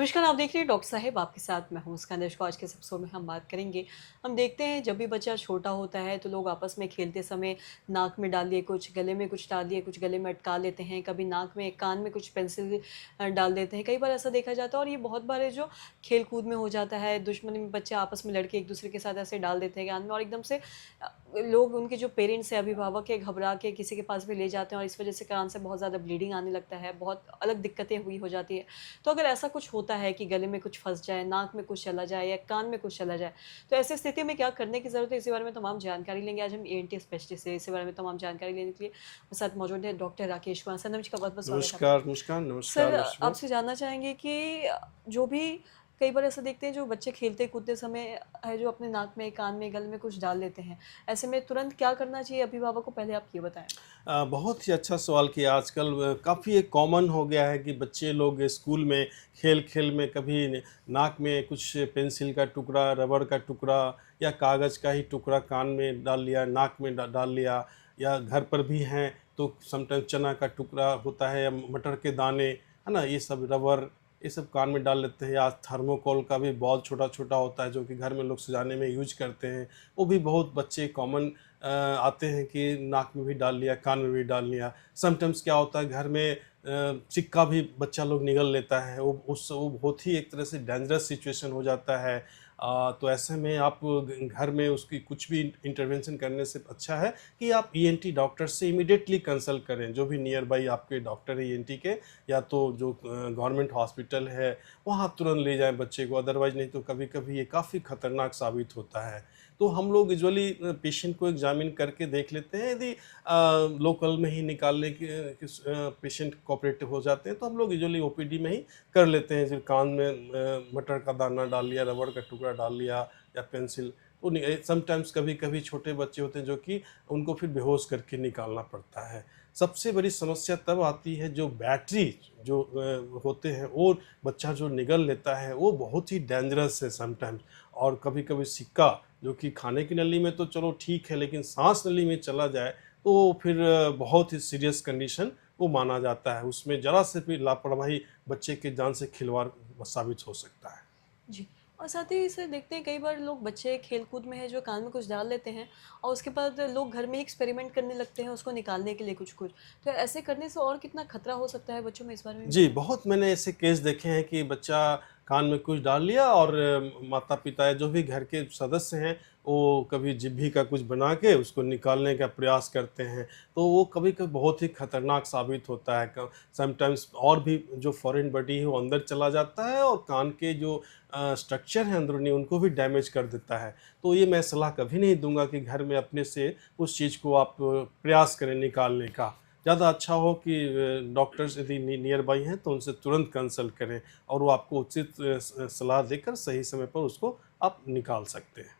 नमस्कार, आप देख रहे हैं डॉक्टर साहेब आपके साथ मैं हूँ मुस्कान दर्शकों। आज के इस एपिसोड में हम बात करेंगे। हम देखते हैं जब भी बच्चा छोटा होता है तो लोग आपस में खेलते समय नाक में डाल दिए कुछ, गले में कुछ डाल दिए, कुछ गले में अटका लेते हैं, कभी नाक में, कान में कुछ पेंसिल डाल देते हैं। कई बार ऐसा देखा जाता है और ये बहुत बार है जो खेल-कूद में हो जाता है, दुश्मनी में बच्चे आपस में लड़के एक-दूसरे के साथ ऐसे डाल देते हैं कान में और एकदम से लोग उनके जो पेरेंट्स हैं, अभिभावक हैं, घबरा के किसी के पास भी ले जाते हैं और इस वजह से कान से बहुत ज़्यादा ब्लीडिंग आने लगता है, बहुत अलग दिक्कतें हुई हो जाती है। तो अगर ऐसा कुछ होता है कि गले में कुछ फँस जाए, नाक में कुछ चला जाए या कान में कुछ चला जाए, तो ऐसी स्थिति में क्या करने की ज़रूरत है? इसी बारे में तमाम जानकारी लेंगे। आज हम ईएनटी स्पेशलिस्ट से इसी बारे में तमाम जानकारी लेने के लिए मेरे साथ मौजूद हैं डॉक्टर राकेश कुमार सर। नमस्कार, बहुत-बहुत स्वागत है आपका। नमस्कार, मुस्कान, सर नमस्कार दर्शकों। आपसे जानना चाहेंगे कि जो भी कई बार ऐसा देखते हैं जो बच्चे खेलते-कूदते समय है जो अपने नाक में, कान में, गले में कुछ डाल लेते हैं। ऐसे में तुरंत क्या करना चाहिए अभिभावक को? पहले आप ये बताएँ। बहुत ही अच्छा सवाल किया। आजकल काफ़ी एक कॉमन हो गया है कि बच्चे लोग स्कूल में खेल-खेल में कभी नाक में कुछ पेंसिल का टुकड़ा, रबर का टुकड़ा या कागज़ का ही टुकड़ा कान में डाल लिया, नाक में डाल लिया, या घर पर भी हैं तो समटाइम चना का टुकड़ा होता है या मटर के दाने, है ना? ये सब रबर, ये सब कान में डाल लेते हैं। या थर्मोकोल का भी बॉल छोटा-छोटा होता है जो कि घर में लोग सजाने में यूज़ करते हैं। वो भी बहुत बच्चे कॉमन आते हैं कि नाक में भी डाल लिया, कान में भी डाल लिया। समटाइम्स क्या होता है घर में सिक्का भी बच्चा लोग निगल लेता है, वो बहुत ही एक तरह से डेंजरस सिचुएशन हो जाता है। तो ऐसे में आप घर में उसकी कुछ भी इंटरवेंशन करने से अच्छा है कि आप ईएनटी डॉक्टर से इमीडिएटली कंसल्ट करें, जो भी नियर बाई आपके डॉक्टर है ईएनटी के, या तो जो गवर्नमेंट हॉस्पिटल है वहाँ आप तुरंत ले जाएं बच्चे को। अदरवाइज नहीं तो कभी कभी ये काफ़ी खतरनाक साबित होता है। तो हम लोग यूजुअली पेशेंट को एग्जामिन करके देख लेते हैं। यदि लोकल में ही निकालने के पेशेंट कोऑपरेटिव हो जाते हैं तो हम लोग यूजुअली ओपीडी में ही कर लेते हैं। जो कान में मटर का दाना डाल लिया, रबड़ का टुकड़ा डाल लिया या पेंसिल, तो समटाइम्स कभी कभी छोटे बच्चे होते हैं जो कि उनको फिर बेहोश करके निकालना पड़ता है। सबसे बड़ी समस्या तब आती है जो बैटरी जो होते हैं वो बच्चा जो निगल लेता है वो बहुत ही डेंजरस है समटाइम्स। और कभी कभी सिक्का जो कि खाने की नली में तो चलो ठीक है, लेकिन सांस नली में चला जाए तो फिर बहुत ही सीरियस कंडीशन वो माना जाता है। उसमें ज़रा से भी लापरवाही बच्चे के जान से खिलवाड़ साबित हो सकता है। जी। और साथ ही इसे देखते हैं कई बार लोग बच्चे खेल-कूद में है जो कान में कुछ डाल लेते हैं और उसके बाद लोग घर में ही एक्सपेरिमेंट करने लगते हैं उसको निकालने के लिए कुछ-कुछ। तो ऐसे करने से और कितना खतरा हो सकता है बच्चों में, इस बारे में भी जी, बताएँ? बहुत मैंने ऐसे केस देखे हैं कि बच्चा कान में कुछ डाल लिया और माता-पिता या जो भी घर के सदस्य हैं, वो कभी जिभ का कुछ बना के उसको निकालने का प्रयास करते हैं। तो वो कभी-कभी बहुत ही खतरनाक साबित होता है। क समटाइम्स और भी जो फॉरेन बॉडी है वो अंदर चला जाता है और कान के जो स्ट्रक्चर हैं अंदरूनी उनको भी डैमेज कर देता है। तो ये मैं सलाह कभी नहीं दूँगा कि घर में अपने से उस चीज़ को आप प्रयास करें निकालने का। ज़्यादा अच्छा हो कि डॉक्टर्स यदि नियर बाई हैं तो उनसे तुरंत कंसल्ट करें और वो आपको उचित सलाह देकर सही समय पर उसको आप निकाल सकते हैं।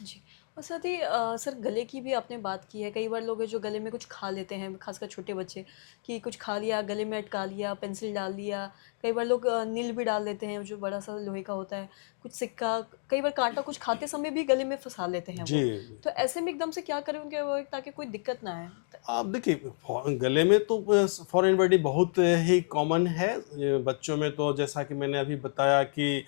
जी। और साथ ही सर गले की भी आपने बात की है। कई बार लोग हैं जो गले में कुछ खा लेते हैं, ख़ासकर छोटे बच्चे, कि कुछ खा लिया, गले में अटका लिया, पेंसिल डाल दिया। कई बार लोग नील भी डाल देते हैं जो बड़ा-सा लोहे का होता है। कुछ सिक्का, कई बार काँटा कुछ खाते समय भी गले में फँसा लेते हैं जी, वो। जी। तो ऐसे में एकदम से क्या करें उनके वो ताकि कोई दिक्कत ना आए? आप देखिए गले में तो फॉरेन बॉडी बहुत ही कॉमन है। बच्चों में तो जैसा कि मैंने अभी बताया कि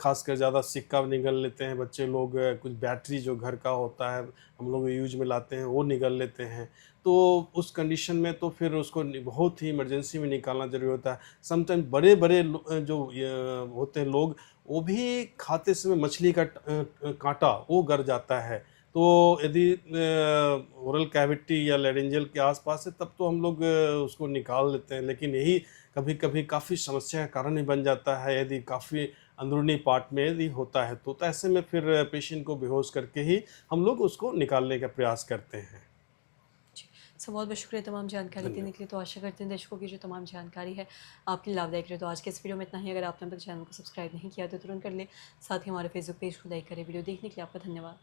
खासकर ज़्यादा सिक्का निगल लेते हैं बच्चे लोग। कुछ बैटरी जो घर का होता है हम लोग यूज में लाते हैं वो निगल लेते हैं। तो उस कंडीशन में तो फिर उसको बहुत ही इमरजेंसी में निकालना ज़रूरी होता है। समटाइम बड़े बड़े जो होते हैं लोग, वो भी खाते समय मछली का कांटा वो गड़ जाता है। तो यदि ओरल कैविटी या लैरिंजियल के आसपास है तब तो हम लोग उसको निकाल लेते हैं, लेकिन यही कभी-कभी काफ़ी समस्या का कारण ही बन जाता है यदि काफ़ी अंदरूनी पार्ट में यदि होता है तो ऐसे में फिर पेशेंट को बेहोश करके ही हम लोग उसको निकालने का प्रयास करते हैं। जी। सर बहुत-बहुत शुक्रिया तमाम जानकारी देने के धन्यवाद। लिए। तो आशा करते हैं दर्शकों की जो तमाम जानकारी है आपके लिए लाभदायक रहे। तो आज के इस वीडियो में इतना ही। अगर आपने अब तक चैनल को सब्सक्राइब नहीं किया तो तुरंत कर लें। साथ ही हमारे फेसबुक पेज को लाइक करें। वीडियो देखने के लिए आपका धन्यवाद।